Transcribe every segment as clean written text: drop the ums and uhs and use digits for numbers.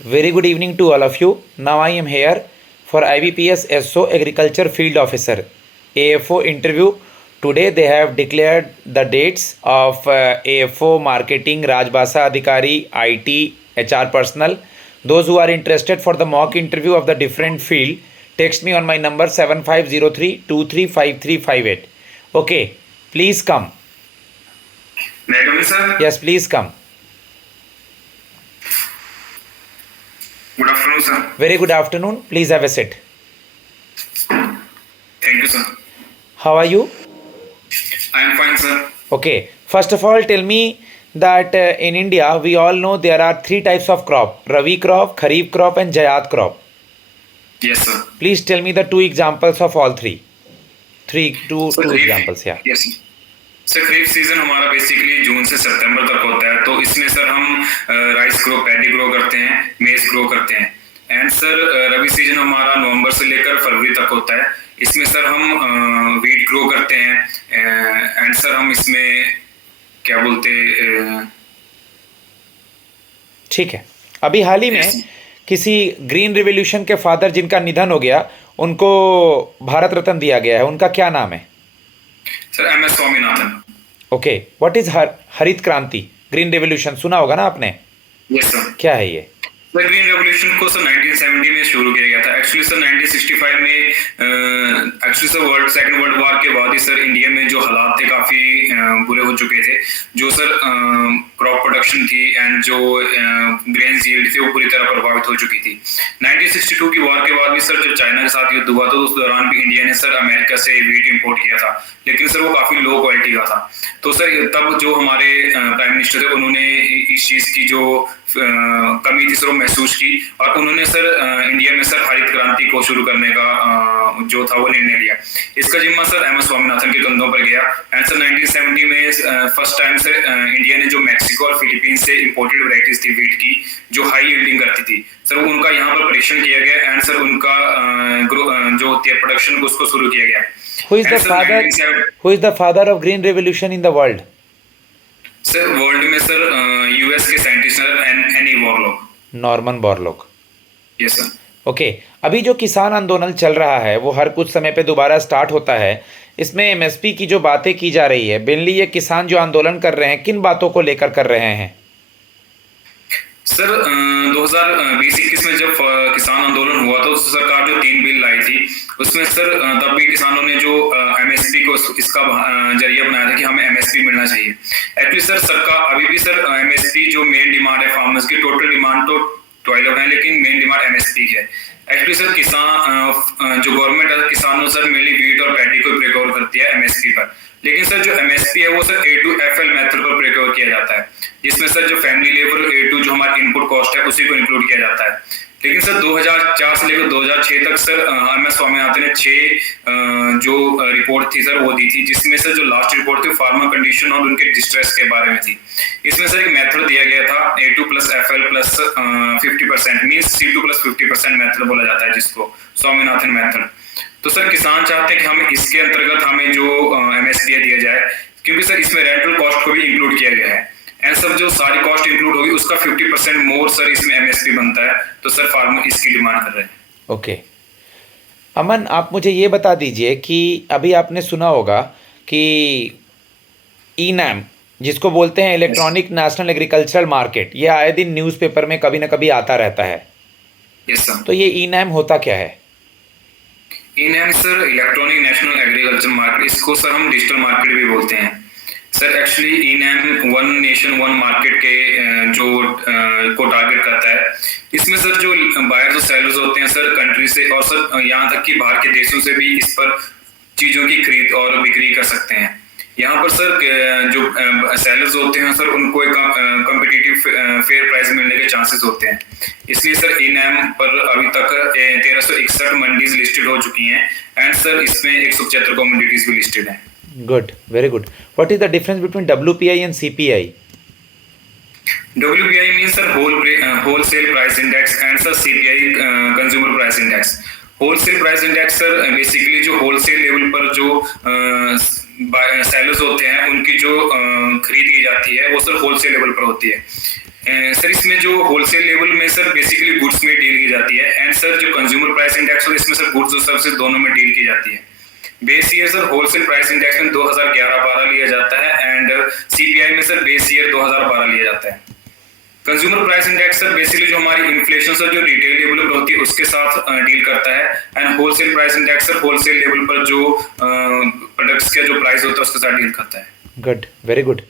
Very good evening to all of you. Now I am here for IBPS SO Agriculture Field Officer AFO interview. Today they have declared the dates of AFO Marketing, Rajbhasha Adhikari, IT, HR personnel. Those who are interested for the mock interview of the different field, text me on my number 7503235358. Okay, please come. May I come in, sir? Yes, please come. Good afternoon, sir. Very good afternoon. Please have a seat. Thank you, sir. How are you? I am fine, sir. Okay. First of all, tell me that in India, we all know there are three types of crop: Rabi crop, Kharif crop, and Jayat crop. Yes, sir. Please tell me the two examples of all three. Two examples, yeah. Yes, sir. Sir kharif season हमारा basically June से सितंबर तक होता है, तो इसमें sir हम rice grow, paddy grow करते हैं, मेज ग्रो करते हैं। एंड सर रबी सीजन हमारा नवंबर से लेकर फरवरी तक होता है। इसमें सर हम वीट ग्रो करते हैं। एंड सर हम इसमें क्या बोलते ठीक है। अभी हाल ही में किसी ग्रीन रिवॉल्यूशन के फादर जिनका निधन हो गया, उनको भारत रत्न दिया गया है। उनका क्या नाम है? Sir MS Swaminathan. Okay, what is हरित क्रांति? ग्रीन रिवॉल्यूशन सुना होगा ना आपने? Yes sir. क्या है ये? सर ग्रीन रेवोल्यूशन को सर 1970 में शुरू किया गया था। एक्चुअली सर 1965 में actually sir second world war के बाद ही सर इंडिया में जो हालात थे काफ़ी बुरे हो चुके थे। जो सर क्रॉप प्रोडक्शन थी एंड जो ग्रेन यील्ड थी वो पूरी तरह प्रभावित हो चुकी थी। 1962 की वॉर के बाद भी सर जब चाइना के साथ युद्ध हुआ तो उस दौरान भी इंडिया ने सर अमेरिका से वीट इम्पोर्ट किया था, लेकिन सर वो काफ़ी लो क्वालिटी का था। तो सर तब जो हमारे प्राइम मिनिस्टर थे उन्होंने इस चीज़ की जो कमी थी सर वो महसूस की और उन्होंने सर इंडिया में सर हरित क्रांति को शुरू करने का जो था वो निर्णय लिया। इसका जिम्मा सर MS स्वामीनाथन के कंधों पर गया। एंड सर 1970 में फर्स्ट टाइम सर इंडिया ने जो मैक्सिको और फिलीपींस से इंपोर्टेड वैरायटीज थी वीट की जो हाई यील्डिंग करती थी, सर उनका यहाँ पर परीक्षण किया गया एंड सर उनका जो होती है प्रोडक्शन को उसको शुरू किया गया। Who is the father of green revolution in the world? Sir world में सर US के साइंटिस्ट एनी वॉरलॉग, Norman Borlaug. Yes sir. Okay, अभी जो किसान आंदोलन चल रहा है वो हर कुछ समय पे दोबारा स्टार्ट होता है। इसमें MSP की जो बातें की जा रही है, मेनली ये किसान जो आंदोलन कर रहे हैं किन बातों को लेकर कर रहे हैं? सर 2020-21 में जब किसान आंदोलन हुआ तो सरकार जो 3 बिल लाई थी उसमें सर तब भी किसानों ने जो MSP को इसका जरिया बनाया था कि हमें MSP मिलना चाहिए। एक्चुअली सर सरकार अभी भी सर MSP जो मेन डिमांड है फार्मर्स की, टोटल डिमांड तो 12 है लेकिन मेन डिमांड MSP की है। एक्चुअली सर किसान जो गवर्नमेंट है किसानों सर मेनली वीट और पैडी को प्रिकवर करती है MSP पर, लेकिन सर जो MSP है वो सर A2FL मेथड पर प्रिकवर किया जाता है, जिसमें सर जो फैमिली लेबर A2 जो हमारी इनपुट कॉस्ट है उसी को इंक्लूड किया जाता है। लेकिन सर 2004 से लेकर 2006 तक सर MS स्वामीनाथन ने 6 जो रिपोर्ट थी सर वो दी थी, जिसमें सर जो लास्ट रिपोर्ट थी फार्मर कंडीशन और उनके डिस्ट्रेस के बारे में थी। इसमें सर एक मेथड दिया गया था A2+FL plus 50% means C2+50% method बोला जाता है जिसको स्वामीनाथन मेथड। तो सर किसान चाहते हैं कि हमें इसके अंतर्गत हमें जो MSP दिया जाए, क्योंकि सर इसमें रेंटल कॉस्ट को भी इंक्लूड किया गया है एंड सर जो सारी कॉस्ट इंक्लूड होगी उसका 50% मोर सर इसमें MSP बनता है, तो सर फार्मर इसकी डिमांड कर रहे हैं। ओके, अमन आप मुझे ये बता दीजिए कि अभी आपने सुना होगा कि ENAM जिसको बोलते हैं इलेक्ट्रॉनिक नेशनल एग्रीकल्चरल मार्केट, ये आए दिन न्यूज़पेपर में कभी ना कभी आता रहता है। Yes sir. तो ये ENAM होता क्या है? ENAM sir electronic national agriculture market, इसको सर हम डिजिटल मार्केट भी बोलते हैं। Sir actually ENAM one nation one market के जो को टारगेट करता है। इसमें सर जो बायर्स और सेलर्स होते हैं सर कंट्री से और सर यहाँ तक कि बाहर के देशों से भी इस पर चीज़ों की खरीद और बिक्री कर सकते हैं। यहाँ पर सर जो सेलर्स होते हैं सर उनको एक कम्पिटिटिव फेयर प्राइस मिलने के चांसेस होते हैं। इसलिए सर ENAM पर अभी तक 1361 मंडीज लिस्टेड हो चुकी हैं एंड सर इसमें 175 कम्युनिटीज भी लिस्टेड हैं। Good, very good. What is the difference between WPI and CPI? WPI means sir wholesale price index and sir CPI consumer price index. Wholesale price index sir basically जो wholesale level पर जो sellers होते हैं उनकी जो खरीद की जाती है वो सर होलसेल लेवल पर होती है। सर इसमें जो होलसेल लेवल में सर बेसिकली गुड्स में डील की जाती है, एंड सर जो कंज्यूमर प्राइस इंडेक्स होता है इसमें सर गुड्स और सर्विसेज दोनों में डील की जाती है। Base year sir wholesale price index में 2011-12 लिया जाता है, एंड सीपीआई में सर बेस ईयर 2012 लिया जाता है। Consumer price index sir basically जो हमारी इन्फ्लेशन सर जो रिटेल लेवल पर होती है उसके साथ डील करता है, and wholesale price index sir wholesale level पर जो प्रोडक्ट्स का जो प्राइस होता है उसके साथ डील करता है। Good, very good.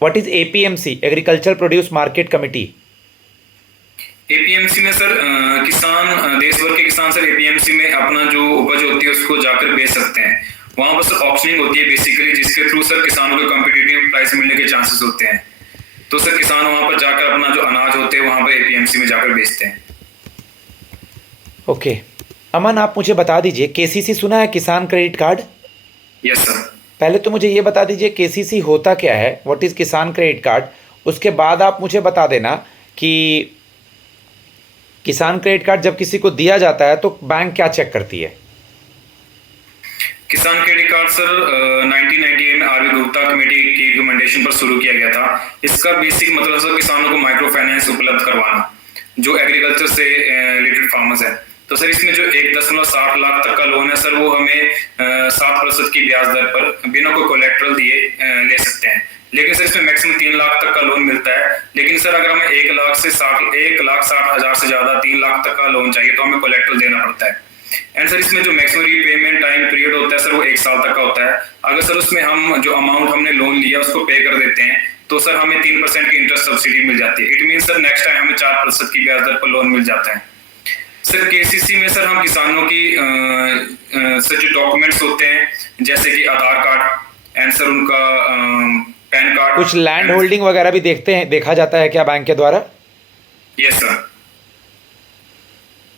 What is APMC, agriculture produce market committee? APMC में सर किसान, देश भर के किसान सर एपीएमसी में अपना जो उपज होती है उसको जाकर बेच सकते हैं। वहां पर सर ऑक्शनिंग होती है बेसिकली, जिसके थ्रू सर किसानों को कम्पिटिटिव प्राइस मिलने के चांसेस होते हैं। तो सर किसान वहां पर जाकर अपना जो अनाज होते हैं वहां पर एपीएमसी में जाकर बेचते हैं। ओके अमन, आप मुझे बता दीजिए, केसीसी सुना है, किसान क्रेडिट कार्ड? Yes sir. पहले तो मुझे ये बता दीजिए केसीसी होता क्या है, व्हाट इज़ किसान क्रेडिट कार्ड। उसके बाद आप मुझे बता देना कि किसान क्रेडिट कार्ड जब किसी को दिया जाता है तो बैंक क्या चेक करती है? किसान क्रेडिट कार्ड सर 1998 में आरबी गुप्ता कमेटी की रिकमेंडेशन पर शुरू किया गया था। इसका बेसिक मतलब सर किसानों को माइक्रो फाइनेंस उपलब्ध करवाना जो एग्रीकल्चर से रिलेटेड फार्मर्स है। तो सर इसमें जो 1.60 लाख तक का लोन है सर वो हमें 7% की ब्याज दर पर बिना कोई कोलेट्रल दिए ले सकते हैं। लेकिन सर इसमें मैक्सिमम 3 लाख तक का लोन मिलता है। लेकिन सर अगर हमें 1,60,000 से ज्यादा 3 लाख तक का लोन चाहिए तो हमें कोलेट्रल देना पड़ता है। एंड सर इसमें जो मैक्सिमम रीपेमेंट टाइम पीरियड होता है सर वो 1 साल तक का होता है। अगर सर उसमें हम जो अमाउंट हमने लोन लिया उसको पे कर देते हैं तो सर हमें 3% की इंटरेस्ट सब्सिडी मिल जाती है। It mean sir next time हमें 4% की ब्याज दर पर लोन मिल जाता है। सर केसीसी में सर हम किसानों की सर जो डॉक्यूमेंट्स होते हैं जैसे कि आधार कार्ड एंड सर उनका पैन कार्ड, कुछ लैंड होल्डिंग वगैरह भी देखा जाता है क्या बैंक के द्वारा? Yes sir.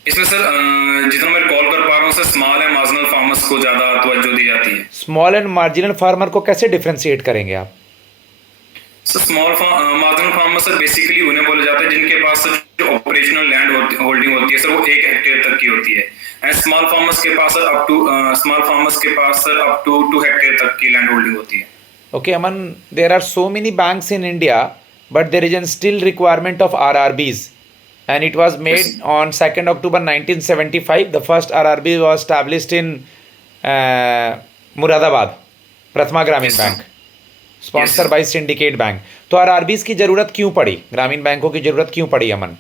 इसमें सर जितना मैं कॉल कर पा रहा हूँ sir small and marginal farmers को ज्यादा तवज्जो दी जाती है। स्मॉल एंड मार्जिनल फार्मर को कैसे डिफ्रेंशिएट करेंगे आप? Sir small marginal farmer sir basically उन्हें बोला जाता है जिनके पास सर जो ऑपरेशनल लैंड होल्डिंग होती है सर वो 1 हेक्टेयर तक की होती है। एंड स्मॉल फार्मर्स के पास सर अप टू 2 हेक्टेयर तक की लैंड होल्डिंग होती है। Okay, Aman, there are so many banks in India, but there is a still requirement of RRBs, and it was made Yes. on 2nd October 1975. The first RRB was established in Muradabad, Prathama Gramin Yes, sir. Bank, sponsored Yes, sir. by Syndicate Bank. तो RRBs की जरूरत क्यों पड़ी, ग्रामीण बैंकों की जरूरत क्यों पड़ी अमन?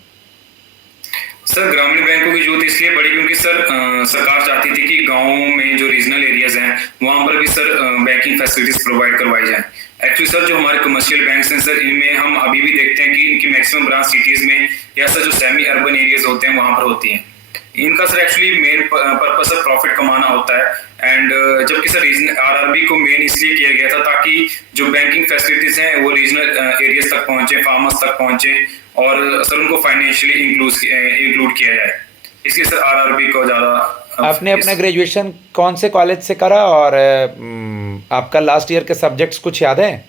सर ग्रामीण बैंकों की जरूरत इसलिए पड़ी क्योंकि सर सरकार चाहती थी कि गांवों में जो रीजनल एरियाज हैं वहां पर भी सर बैंकिंग फैसिलिटीज प्रोवाइड करवाई जाए। एक्चुअली सर जो हमारे कमर्शियल बैंक्स हैं सर इनमें हम अभी भी देखते हैं कि इनकी मैक्सिमम ब्रांच सिटीज में या सर जो सेमी अर्बन एरियाज होते हैं वहां पर होती हैं। इनका sir actually main purpose sir profit कमाना होता है। एंड जबकि सर रीजन आरआरबी को मेन इसलिए किया गया था ताकि जो बैंकिंग फैसिलिटीज हैं वो रीजनल एरियाज तक पहुंचे, फार्मर्स तक पहुंचे और सर उनको फाइनेंशियली इंक्लूड किया जाए। इसलिए सर आरआरबी को ज्यादा। आपने अपना ग्रेजुएशन कौन से कॉलेज से करा और आपका लास्ट ईयर के सब्जेक्ट्स कुछ याद है?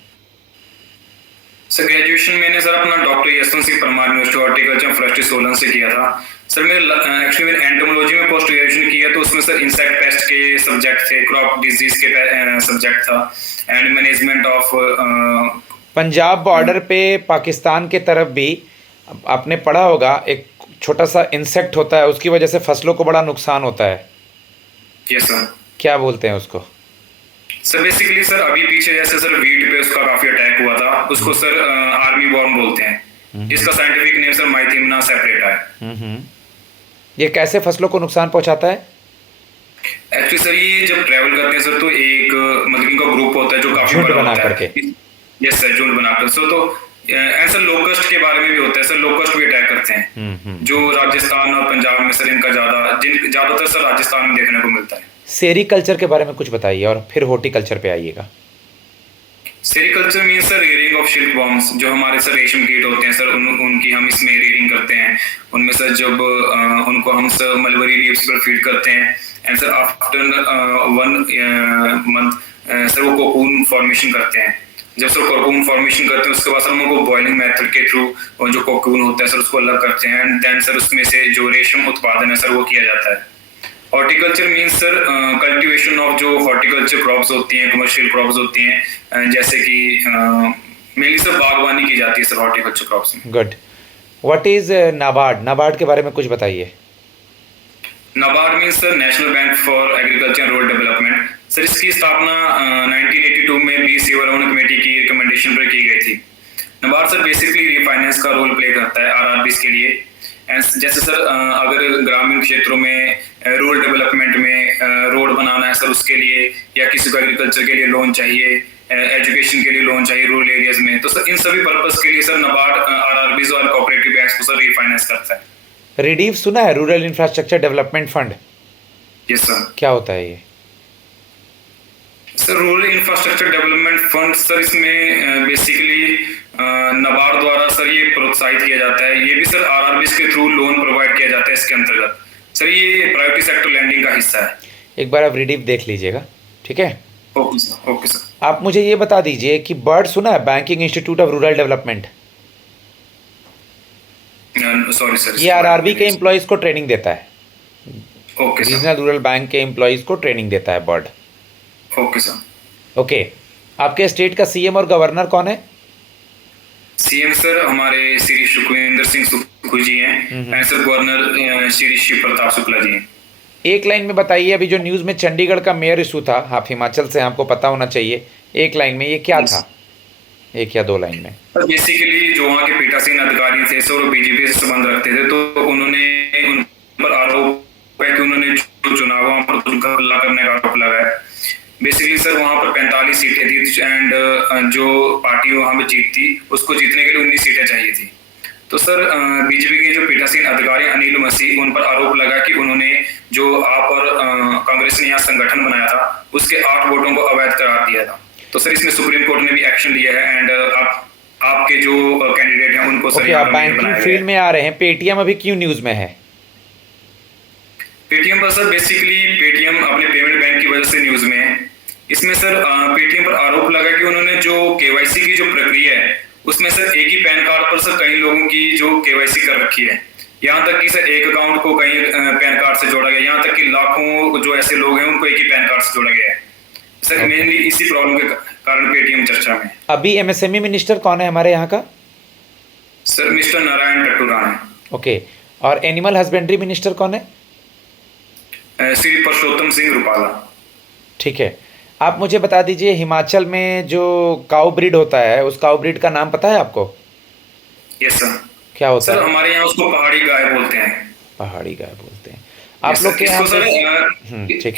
सर ग्रेजुएशन मैंने सर अपना doctor Yashwant Singh Parmar university horticulture forestry Solan से किया था। सर मैंने एंटोमोलॉजी में पोस्ट ग्रेजुएशन किया तो उसमें सर इंसेक्ट पेस्ट के सब्जेक्ट थे, क्रॉप डिजीज के सब्जेक्ट था and management of. Punjab border पे पाकिस्तान के तरफ भी आपने पढ़ा होगा, एक छोटा सा इंसेक्ट होता है, उसकी वजह से फसलों को बड़ा नुकसान होता है। Yes sir. क्या बोलते हैं उसको? सर बेसिकली सर अभी पीछे जैसे सर वीट पे उसका काफी अटैक हुआ था, उसको सर आर्मी वॉर्म बोलते हैं। इसका साइंटिफिक नेम सर माइथिमना सेपरेटा है। ये कैसे फसलों को नुकसान पहुंचाता है? एक्चुअली सर ये जब ट्रैवल करते हैं सर तो एक मतलब इनका ग्रुप होता है जो काफी झुंड बड़ा बना होता करके। है। यस सर, झुंड बनाकर सर तो सर लोकस्ट के बारे में भी होता है सर, लोकस्ट भी अटैक करते हैं जो राजस्थान और पंजाब में सर इनका ज्यादातर सर राजस्थान में देखने को मिलता है। सेरीकल्चर के बारे में कुछ बताइए और फिर हॉर्टिकल्चर पे आइएगा। Sericulture mean sir rearing of silk worms, जो हमारे सर रेशम कीट होते हैं सर उनकी हम इसमें रेयरिंग करते हैं। उनमें सर जब उनको हम सर मलबरी लीव्स पर फीड करते हैं and sir after 1 month sir वो कोकून फॉर्मेशन करते हैं। जब सर कोकून फॉर्मेशन करते हैं उसके बाद सर हम उनको बॉइलिंग मेथड के थ्रू जो कोकून होता है सर उसको अलग करते हैं एंड देन सर उसमें से जो रेशम उत्पादन है सर वो किया जाता है। Horticulture means sir cultivation of जो हॉर्टिकल्चर क्रॉप्स होती हैं, कमर्शियल क्रॉप्स होती हैं, जैसे कि मेनली सर बागवानी की जाती है सर हॉर्टिकल्चर क्रॉप्स में। Good. What is NABARD? NABARD के बारे में कुछ बताइए। NABARD means sir national bank for agriculture and rural development. Sir इसकी स्थापना 1982 में बी सेवारमण कमेटी की रिकमेंडेशन पर की गई थी। नाबार्ड सर बेसिकली रिफाइनेंस का रोल प्ले करता है आरआरबीज के लिए। एंड जैसे सर अगर ग्रामीण क्षेत्रों में रूरल डेवलपमेंट में रोड बनाना है सर उसके लिए, या किसी को एग्रीकल्चर के लिए लोन चाहिए, एजुकेशन के लिए लोन चाहिए रूरल एरियाज में, तो सर इन सभी पर्पस के लिए सर नाबार्ड आरआरबीज और कोऑपरेटिव बैंक्स को सर रिफाइनेंस करता है। रिडीफ सुना है? Rural infrastructure development fund. Yes sir. क्या होता है ये? Sir rural infrastructure development fund sir इसमें बेसिकली नाबार्ड द्वारा सर ये प्रोत्साहित किया जाता है। ये भी सर आरआरबीज के थ्रू लोन प्रोवाइड किया जाता है इसके अंतर्गत। सर ये प्राइवेट सेक्टर लैंडिंग का हिस्सा है। एक बार आप रिडीफ देख लीजिएगा, ठीक है? Okay sir, okay sir. आप मुझे ये बता दीजिए कि बर्ड सुना है? Banking institute of rural development. Sorry sir, ये आरआरबी के एम्प्लॉयज को ट्रेनिंग देता है। Okay sir, regional rural bank के एम्प्लॉयज को ट्रेनिंग देता है बर्ड। Okay sir. ओके। आपके स्टेट का सीएम और गवर्नर कौन है? सीएम सर हमारे श्री सुखविंदर सिंह सुक्खू जी हैं, and sir governor Shri Shiv Pratap Shukla ji हैं। एक लाइन में बताइए, अभी जो न्यूज़ में चंडीगढ़ का मेयर इशू था, आप हिमाचल से, आपको पता होना चाहिए। एक लाइन में ये क्या था? एक या दो लाइन में। बेसिकली जो वहाँ के पीठासीन अधिकारी थे सर वो बीजेपी से संबंध रखते थे, तो उन्होंने उन पर आरोप है कि उन्होंने जो चुनावों पर उनका हल्ला करने का आरोप लगाया। बेसिकली सर वहाँ पर 45 सीटें थी, एंड जो पार्टी वहाँ पे जीतती उसको जीतने के लिए 19 सीटें चाहिए थी। तो सर बीजेपी के जो पीठासीन अधिकारी अनिल मसीह, उन पर आरोप लगा कि उन्होंने जो आप और कांग्रेस ने यहाँ संगठन बनाया था उसके 8 वोटों को अवैध करार दिया था। तो सर इसमें सुप्रीम कोर्ट ने भी एक्शन लिया है, एंड आपके जो कैंडिडेट हैं उनको सर आप बैंकिंग फील्ड में आ रहे हैं, पेटीएम अभी क्यों न्यूज में है? पेटीएम पर सर बेसिकली पेटीएम अपने पेमेंट बैंक की वजह से न्यूज में है। इसमें सर पेटीएम पर आरोप लगा कि उन्होंने जो केवाईसी की जो प्रक्रिया है उसमें सर एक ही पैन कार्ड पर सर कई लोगों की जो केवाईसी कर रखी है। यहाँ तक कि सर एक अकाउंट को कई पैन कार्ड से जोड़ा गया, यहाँ तक कि लाखों जो ऐसे लोग हैं उनको एक ही पैन कार्ड से जोड़ा गया है। सर मेनली इसी प्रॉब्लम के कारण पेटीएम चर्चा में। अभी एमएसएमई मिनिस्टर कौन है हमारे यहाँ का? सर मिस्टर नारायण टट्टूरान है। ओके। और एनिमल हस्बेंड्री मिनिस्टर कौन है? श्री परसोत्तम सिंह रूपाला। ठीक है। आप मुझे बता दीजिए, हिमाचल में जो काऊ ब्रीड होता है उस काऊ ब्रीड का नाम पता है आपको? Yes sir. क्या होता है? सर हमारे यहाँ उसको पहाड़ी गाय बोलते हैं। पहाड़ी गाय बोलते हैं आप लोग के यहाँ सर?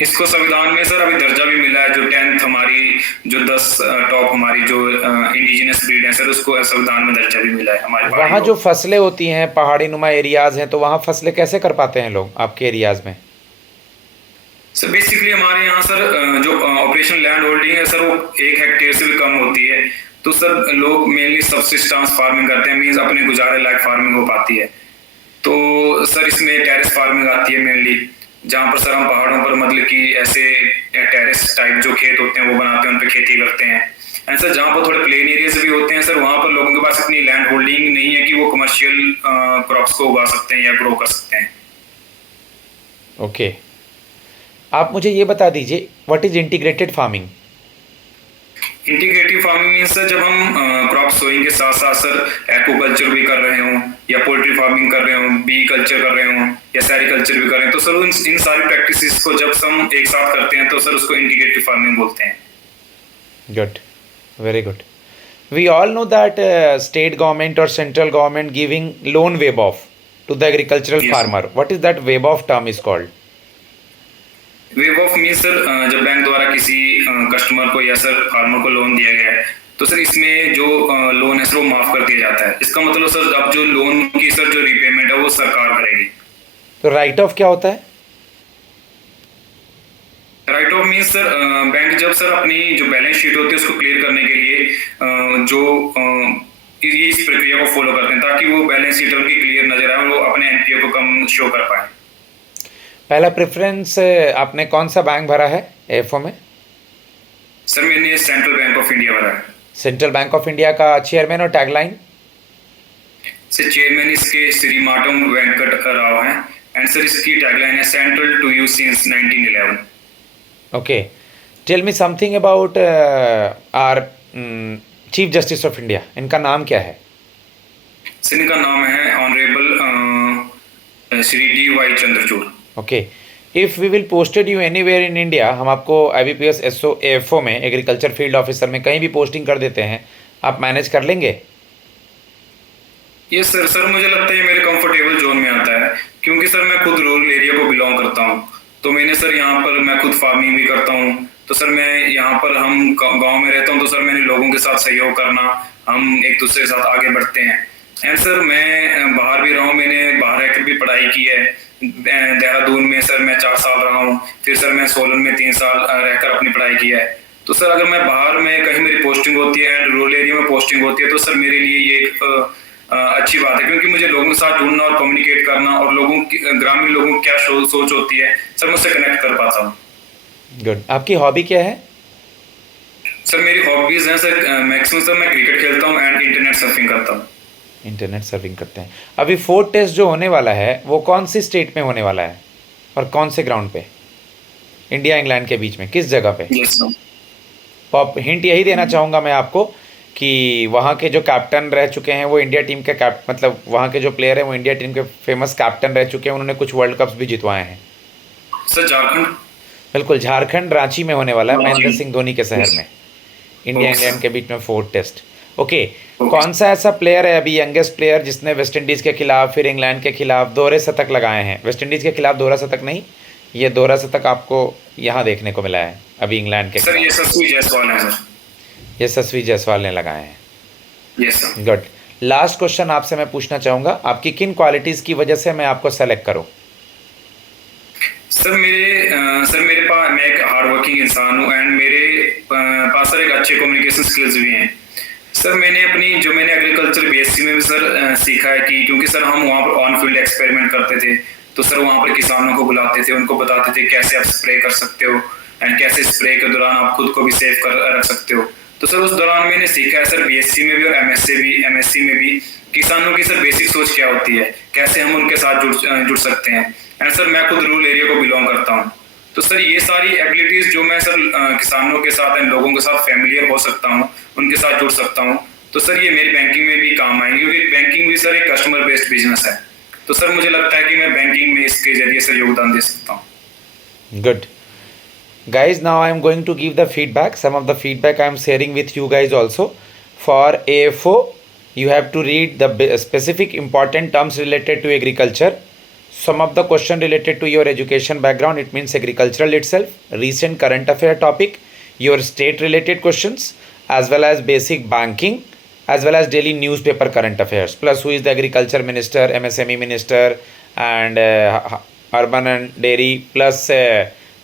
इसको संविधान में सर अभी दर्जा भी मिला है, जो 10th हमारी जो 10 टॉप हमारी जो इंडिजिनस ब्रीड है सर उसको संविधान में दर्जा भी मिला है हमारे। वहाँ जो फसलें होती हैं, पहाड़ी नुमा एरियाज हैं, तो वहाँ फसलें कैसे कर पाते हैं लोग आपके एरियाज में? सर बेसिकली हमारे यहाँ सर जो ऑपरेशन लैंड होल्डिंग है सर वो 1 हेक्टेयर से भी कम होती है। तो सर लोग मेनली सबसिस्टेंस फार्मिंग करते हैं, मीन्स अपने गुजारे लायक फार्मिंग हो पाती है। तो सर इसमें टेरेस फार्मिंग आती है मेनली, जहाँ पर सर हम पहाड़ों पर मतलब कि ऐसे टेरेस टाइप जो खेत होते हैं वो बनाते हैं, उन पर खेती करते हैं। एंड सर जहाँ पर थोड़े प्लेन एरियाज भी होते हैं सर वहाँ पर लोगों के पास इतनी लैंड होल्डिंग नहीं है कि वो कमर्शियल क्रॉप्स को उगा सकते हैं या ग्रो कर सकते हैं। ओके। आप मुझे ये बता दीजिए, what is integrated farming? Integrative farming means sir जब हम क्रॉप सोइंग के साथ साथ सर एक्वाकल्चर भी कर रहे हों, या पोल्ट्री फार्मिंग कर रहे हों, बी कल्चर कर रहे हों, या सेरिकल्चर भी कर रहे हैं, तो सर इन सारी प्रैक्टिसेस को जब हम एक साथ करते हैं तो सर उसको इंटीग्रेटिव फार्मिंग बोलते हैं। Good, very good. We all know that state government or central government giving loan waive off to the agricultural farmer. What is that waive off term is called? Waive off मीन sir जब bank द्वारा किसी customer को या sir farmer को loan दिया गया है तो सर इसमें जो लोन है सर वो माफ कर दिया जाता है। इसका मतलब सर अब जो लोन की सर जो रीपेमेंट है वो सरकार करेगी। तो राइट ऑफ क्या होता है? राइट ऑफ मीन सर बैंक जब सर अपनी जो बैलेंस शीट होती है उसको क्लियर करने के लिए जो इस प्रक्रिया को फॉलो करते हैं ताकि वो बैलेंस शीट उनकी क्लियर नजर आए और वो अपने एनपीए को कम शो कर पाए। पहला प्रेफरेंस आपने कौन सा बैंक भरा है एएफओ में? सर मैंने सेंट्रल बैंक ऑफ इंडिया भरा है। सेंट्रल बैंक ऑफ इंडिया का चेयरमैन और टैगलाइन? सर चेयरमैन इसके श्री माटम वेंकट राव हैं, एंड सर इसकी टैगलाइन है central to you since 1911। Okay, tell me something about our chief justice of India, इनका नाम क्या है? सर इनका नाम है honourable Shri DY Chandrachud. Okay, if we will posted you anywhere in India, हम आपको IBPS SO AFO में एग्रीकल्चर फील्ड ऑफिसर में कहीं भी पोस्टिंग कर देते हैं, आप मैनेज कर लेंगे? ये सर मुझे लगता है ये मेरे कंफर्टेबल जोन में आता है, क्योंकि सर मैं खुद रूरल एरिया को बिलोंग करता हूँ। तो मैंने सर यहाँ पर मैं खुद फार्मिंग भी करता हूँ। तो सर मैं यहाँ पर हम गांव में रहता हूँ, तो सर मैंने लोगों के साथ सहयोग करना, हम एक दूसरे के साथ आगे बढ़ते हैं। एंड सर मैं बाहर भी रहा हूँ, मैंने बाहर रहकर भी पढ़ाई की है। देहरादून में सर मैं 4 साल रहा हूँ, फिर सर मैं सोलन में 3 साल रहकर अपनी पढ़ाई की है। तो सर अगर मैं बाहर में कहीं मेरी पोस्टिंग होती है एंड रूरल एरिया में पोस्टिंग होती है, तो सर मेरे लिए ये एक अच्छी बात है, क्योंकि मुझे लोगों के साथ जुड़ना और कम्युनिकेट करना और ग्रामीण लोगों की क्या सोच होती है सर, मुझसे कनेक्ट कर पाता हूँ। गुड। आपकी हॉबी क्या है? सर मेरी हॉबीज हैं सर, मैक्सिमम सर मैं क्रिकेट खेलता हूँ एंड इंटरनेट सर्फिंग करता हूँ। इंटरनेट सर्फिंग करते हैं। अभी 4th टेस्ट जो होने वाला है वो कौन सी स्टेट में होने वाला है और कौन से ग्राउंड पे? इंडिया इंग्लैंड के बीच में किस जगह पे? Yes sir. पॉप हिंट यही देना चाहूँगा मैं आपको कि वहाँ के जो कैप्टन रह चुके हैं वो इंडिया टीम के मतलब वहाँ के जो प्लेयर हैं वो इंडिया टीम के फेमस कैप्टन रह चुके हैं, उन्होंने कुछ वर्ल्ड कप्स भी जितवाए हैं। सर झारखंड। बिल्कुल, झारखंड रांची में होने वाला है, महेंद्र सिंह धोनी के शहर में, इंडिया ओके, इंग्लैंड के बीच में 4th टेस्ट। ओके, कौन सा ऐसा प्लेयर है अभी यंगेस्ट प्लेयर जिसने वेस्ट इंडीज़ के खिलाफ फिर इंग्लैंड के खिलाफ दोहरे शतक लगाए हैं? वेस्ट इंडीज़ के खिलाफ दोहरा शतक नहीं, ये दोहरा शतक आपको यहाँ देखने को मिला है अभी इंग्लैंड के सर खिलाफ। ये यशस्वी जायसवाल है सर। यशस्वी जायसवाल ने लगाए हैं। Yes sir. Good. Last question आपसे मैं पूछना चाहूँगा, आपकी किन क्वालिटीज़ की वजह से मैं आपको सेलेक्ट करूँ? सर मेरे पास मैं एक हार्ड वर्किंग इंसान हूँ एंड मेरे पास सर एक अच्छे कम्युनिकेशन स्किल्स भी हैं। सर मैंने एग्रीकल्चर BSc में भी सर सीखा है कि क्योंकि सर हम वहाँ पर ऑन फील्ड एक्सपेरिमेंट करते थे, तो सर वहाँ पर किसानों को बुलाते थे, उनको बताते थे कैसे आप स्प्रे कर सकते हो एंड कैसे स्प्रे के दौरान आप खुद को भी सेफ कर रख सकते हो। तो सर उस दौरान मैंने सीखा है सर BSc में भी और MSc में भी किसानों की सर बेसिक सोच क्या होती है, कैसे हम उनके साथ जुड़ सकते हैं। एंड सर मैं खुद रूरल एरिया को बिलोंग करता हूँ, तो सर ये सारी एबिलिटीज जो मैं सर किसानों के साथ एंड लोगों के साथ फैमिलियर हो सकता हूँ, उनके साथ जुड़ सकता हूँ, तो सर ये मेरी बैंकिंग में भी काम आएंगे, क्योंकि बैंकिंग भी सर एक कस्टमर बेस्ड बिजनेस है। तो सर मुझे लगता है कि मैं बैंकिंग में इसके जरिए से योगदान दे सकता हूँ। Good. Guys, now I am going to give the feedback. Some of the feedback I am sharing with you guys also. For AFO, you have to read the specific important terms related to agriculture. Some of the question related to your education background, it means agricultural itself, recent current affair topic, your state related questions, as well as basic banking, as well as daily newspaper current affairs, plus who is the agriculture minister, MSME minister, and urban and dairy, plus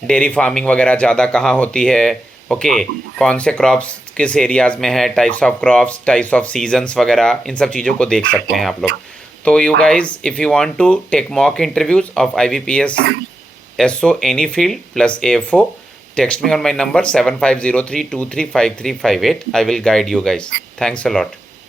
dairy farming वगैरह ज़्यादा कहाँ होती है, okay, कौन से crops किस areas में है, types of crops, types of seasons वगैरह, इन सब चीज़ों को देख सकते हैं आप लोग। तो you guys if you want to take mock interviews of IBPS SO any field plus AFO, text me on my number 7503235358. I will guide you guys. Thanks a lot.